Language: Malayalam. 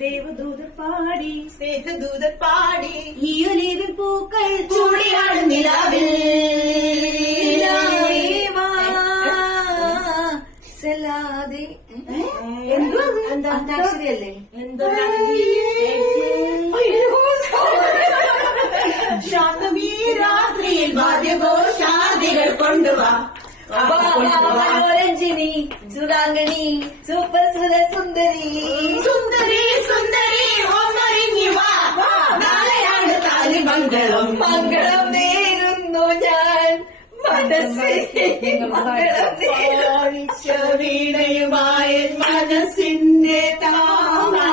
ദേവദൂതർ പാടി സ്നേഹദൂതർ പാടി ഈ ഒലിവിൻ പൂക്കൾ ചൂടിയാണ് നിലാവിൽ സെല്ലാതെ അന്താക്ഷരിയല്ലേ ശാന്തമീ രാത്രിയിൽ വാദ്യഘോഷാദികൾ കൊണ്ടുവാ മനോരഞ്ജിനി സുരാംഗണി സൂപ്പർ സുന്ദരി സുന്ദരി സുന്ദരി ഒന്നൊരുങ്ങി വാ നാളെയാണ് താലിമംഗളം മംഗളം നേരുന്നു ഞാൻ വീണയുമായ മനസ്സിന്റെ താള